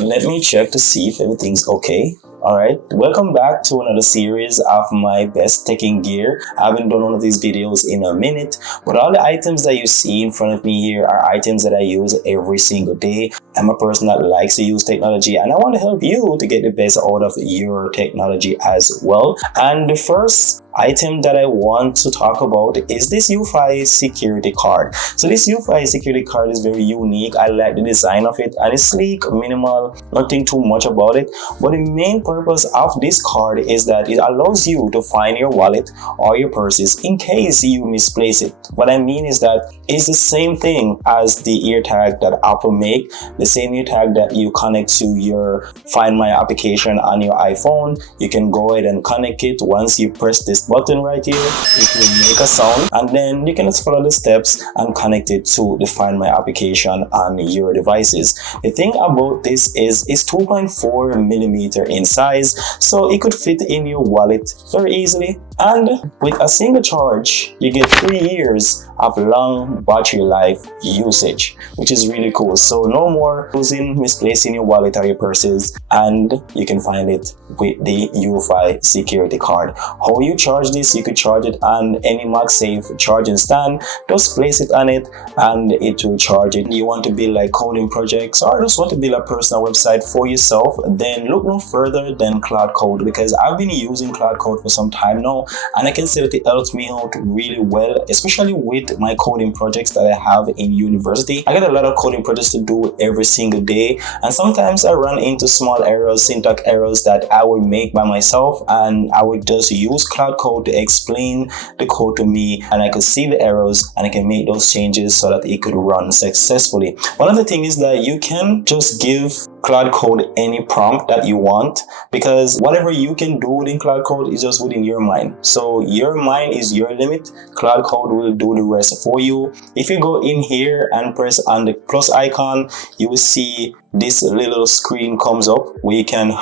Let me check to see if everything's okay. Alright, welcome back to another series of my best teching gear. I haven't done one of these videos in a minute, but all the items that you see in front of me here are items that I use every single day. I'm a person that likes to use technology, and I want to help you to get the best out of your technology as well. And the first item that I want to talk about is this Eufy security card. So this Eufy security card is very unique. I like the design of it, and it's sleek, minimal, nothing too much about it. But the main purpose of this card is that it allows you to find your wallet or your purses in case you misplace it. What I mean is that it's the same thing as the ear tag that Apple make, the same ear tag that you connect to your Find My application on your iPhone. You can go ahead and connect it. Once you press this button right here, it will make a sound, and then you can just follow the steps and connect it to the Find My application on your devices. The thing about this is it's 2.4 millimeter in size, so it could fit in your wallet very easily. And with a single charge, you get 3 years of long battery life usage, which is really cool. So no more misplacing your wallet or your purses, and you can find it with the Eufy security card. How you charge this? You could charge it on any MagSafe charging stand. Just place it on it and it will charge it. You want to build like coding projects or just want to build a personal website for yourself, then look no further than Claude Code, because I've been using Claude Code for some time now, and I can say that it helps me out really well, especially with my coding projects that I have in university. I get a lot of coding projects to do every single day, and sometimes I run into small errors, syntax errors that I would make by myself, and I would just use Claude Code to explain the code to me, and I could see the errors and I can make those changes so that it could run successfully. One of the things is that you can just give Claude Code any prompt that you want, because whatever you can do within Claude Code is just within your mind. So your mind is your limit. Claude Code will do the rest for you. If you go in here and press on the plus icon, you will see this little screen comes up where you can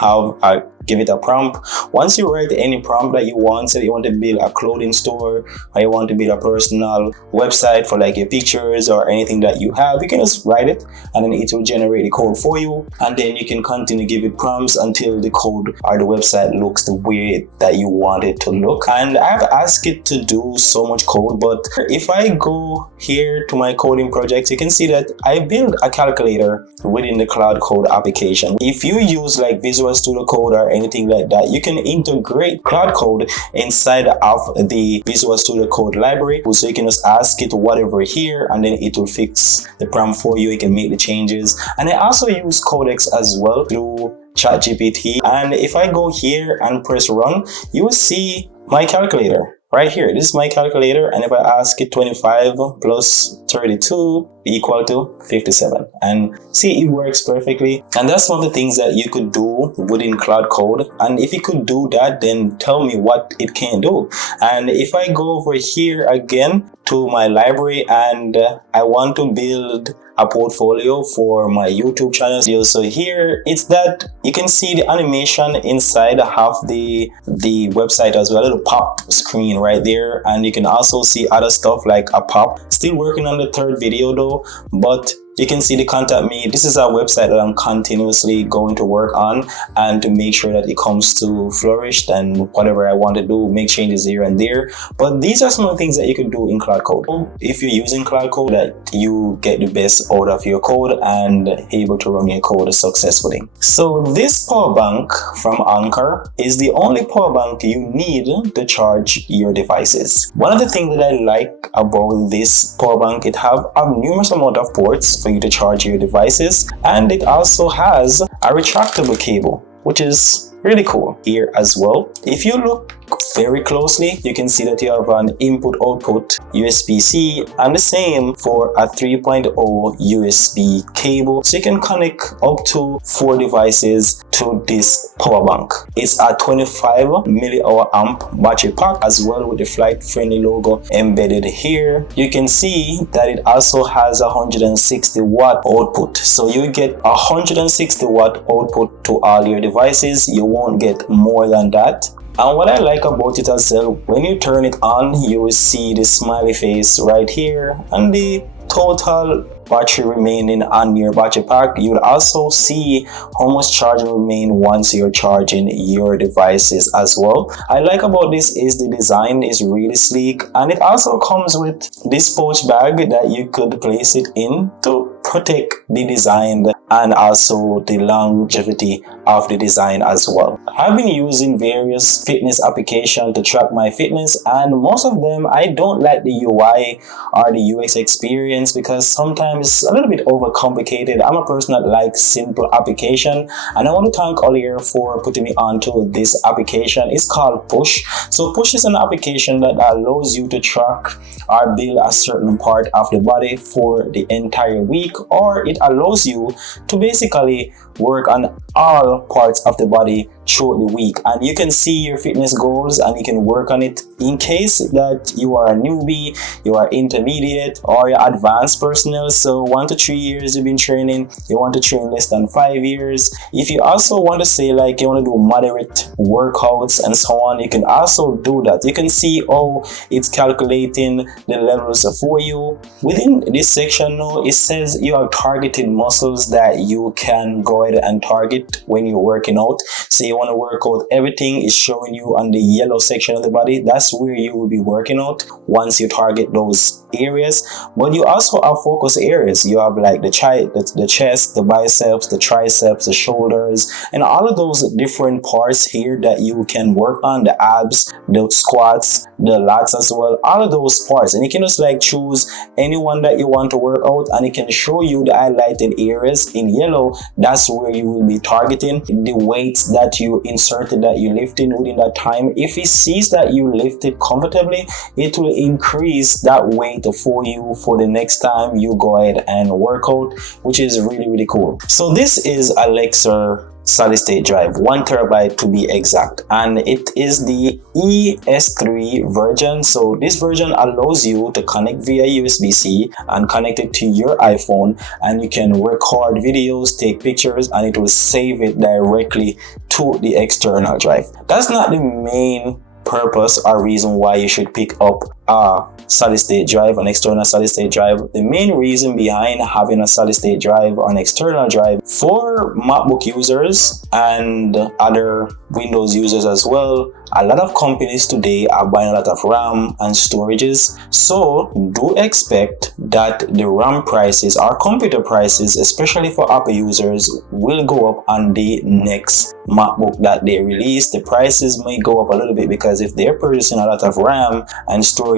give it a prompt. Once you write any prompt that you want, say you want to build a clothing store or you want to build a personal website for like your pictures or anything that you have, you can just write it and then it will generate the code for you, and then you can continue to give it prompts until the code or the website looks the way that you want it to look. And I've asked it to do so much code, but if I go here to my coding projects, you can see that I built a calculator within the Claude Code application. If you use like Visual Studio Code or anything like that, you can integrate Claude Code inside of the Visual Studio Code library, so you can just ask it whatever here and then it will fix the prompt for you. You can make the changes, and I also use Codex as well through ChatGPT. And if I go here and press run, you will see my calculator right here. This is my calculator, and if I ask it 25 plus 32 equal to 57, and see, it works perfectly. And that's one of the things that you could do within Claude Code. And if it could do that, then tell me what it can do. And if I go over here again to my library and I want to build a portfolio for my YouTube channel. So here it's that you can see the animation inside of the website as well, a little pop screen right there, and you can also see other stuff like a pop. Still working on the third video though, but you can see the contact me. This is a website that I'm continuously going to work on and to make sure that it comes to flourish, and whatever I want to do, make changes here and there. But these are some of the things that you can do in Claude Code. If you're using Claude Code, that you get the best out of your code and able to run your code successfully. So this power bank from Anker is the only power bank you need to charge your devices. One of the things that I like about this power bank, it have a numerous amount of ports for you to charge your devices, and it also has a retractable cable, which is really cool here as well. If you look very closely, you can see that you have an input-output USB-C, and the same for a 3.0 USB cable, so you can connect up to 4 devices to this power bank. It's a 25 millihour amp battery pack as well, with the flight friendly logo embedded here. You can see that it also has a 160 watt output, so you get 160 watt output to all your devices. You won't get more than that. And what I like about it as well, when you turn it on, you will see the smiley face right here, and the total battery remaining on your battery pack. You'll also see how much charge will remain once you're charging your devices as well. I like about this is the design is really sleek, and it also comes with this pouch bag that you could place it in to protect the design and also the longevity of the design as well. I've been using various fitness applications to track my fitness, and most of them I don't like the UI or the UX experience because sometimes it's a little bit overcomplicated. I'm a person that likes simple application, and I want to thank Oliver for putting me onto this application. It's called Push. So Push is an application that allows you to track or build a certain part of the body for the entire week, or it allows you to basically work on all parts of the body throughout the week, and you can see your fitness goals and you can work on it in case that you are a newbie, you are intermediate, or you're advanced personnel. So 1 to 3 years you've been training, you want to train less than 5 years. If you also want to say like you want to do moderate workouts and so on, you can also do that. You can see how it's calculating the levels for you. Within this section now, it says you have targeted muscles that you can go ahead and target when you're working out. So you want to work out, everything is showing you on the yellow section of the body. That's where you will be working out once you target those areas. But you also have focus areas. You have like the chest, the biceps, the triceps, the shoulders, and all of those different parts here that you can work on, the abs, the squats, the lats as well, all of those parts. And you can just like choose any one that you want to work out, and it can show you the highlighted areas in yellow. That's where you will be targeting the weights that you inserted, that you lifted within that time. If it sees that you lifted comfortably, it will increase that weight for you for the next time you go ahead and work out, which is really cool. So this is a Lexar solid state drive, 1 terabyte to be exact, and it is the ES3 version. So this version allows you to connect via USB-C and connect it to your iPhone, and you can record videos, take pictures, and it will save it directly to the external drive. That's not the main purpose or reason why you should pick up a solid state drive, an external solid state drive. The main reason behind having a solid state drive or an external drive for MacBook users and other Windows users as well, a lot of companies today are buying a lot of RAM and storages. So do expect that the RAM prices or computer prices, especially for Apple users, will go up on the next MacBook that they release. The prices may go up a little bit because if they're purchasing a lot of RAM and storages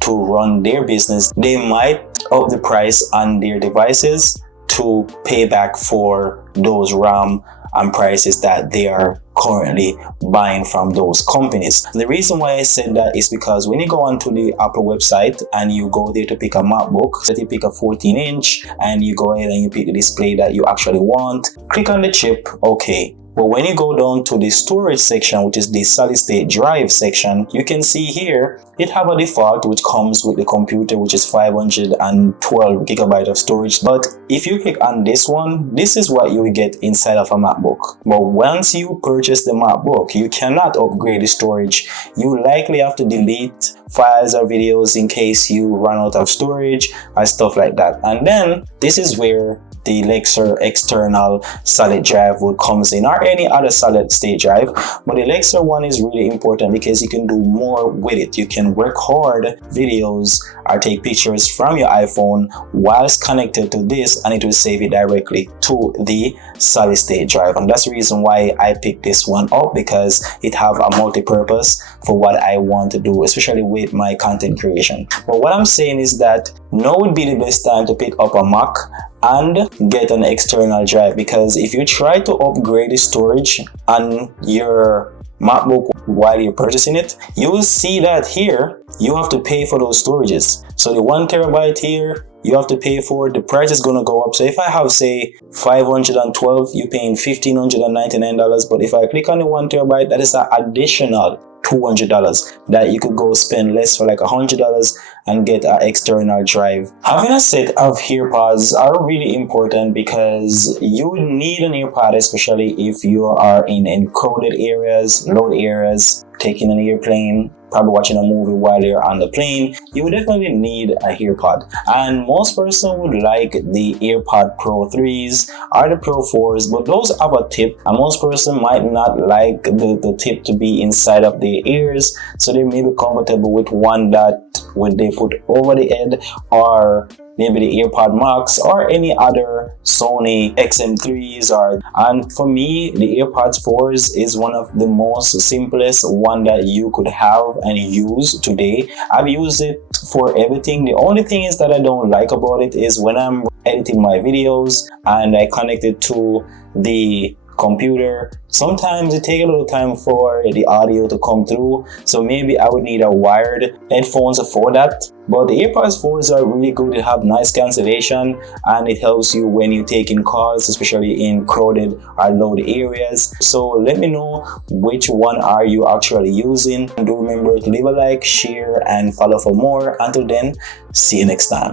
to run their business, they might up the price on their devices to pay back for those RAM and prices that they are currently buying from those companies. The reason why I said that is because when you go onto the Apple website and you go there to pick a MacBook, let you pick a 14-inch and you go ahead and you pick the display that you actually want, click on the chip, okay. But when you go down to the storage section, which is the solid state drive section, you can see here it have a default which comes with the computer, which is 512 gigabyte of storage. But if you click on this one, this is what you will get inside of a MacBook. But once you purchase the MacBook, you cannot upgrade the storage. You likely have to delete files or videos in case you run out of storage and stuff like that. And then this is where the Lexar external solid drive will comes in, or any other solid state drive. But the Lexar one is really important because you can do more with it. You can record videos or take pictures from your iPhone whilst connected to this, and it will save it directly to the solid state drive. And that's the reason why I picked this one up, because it have a multi-purpose for what I want to do, especially with my content creation. But what I'm saying is that now would be the best time to pick up a Mac and get an external drive, because if you try to upgrade the storage on your MacBook while you're purchasing it, you will see that here you have to pay for those storages. So the 1 terabyte here, you have to pay for. The price is going to go up. So if I have say 512, you're paying $1,599. But if I click on the 1 terabyte, that is an additional $200 that you could go spend less for like $100 and get an external drive. Having a set of earpods are really important because you need an earpod, especially if you are in encoded areas, loud areas, taking an airplane, probably watching a movie while you're on the plane, you would definitely need a AirPod. And most person would like the AirPod Pro 3s or the Pro 4s, but those have a tip, and most person might not like the tip to be inside of their ears, so they may be comfortable with one that when they put over the head, or maybe the AirPod Max or any other Sony XM3s. And for me, the AirPods 4s is one of the most simplest one that you could have and use today. I've used it for everything. The only thing is that I don't like about it is when I'm editing my videos and I connect it to the computer, sometimes it takes a little time for the audio to come through, so maybe I would need a wired headphones for that. But the AirPods 4s are really good. They have nice cancellation and it helps you when you're taking calls, especially in crowded or loud areas. So let me know which one are you actually using. Do remember to leave a like, share and follow for more. Until then, see you next time.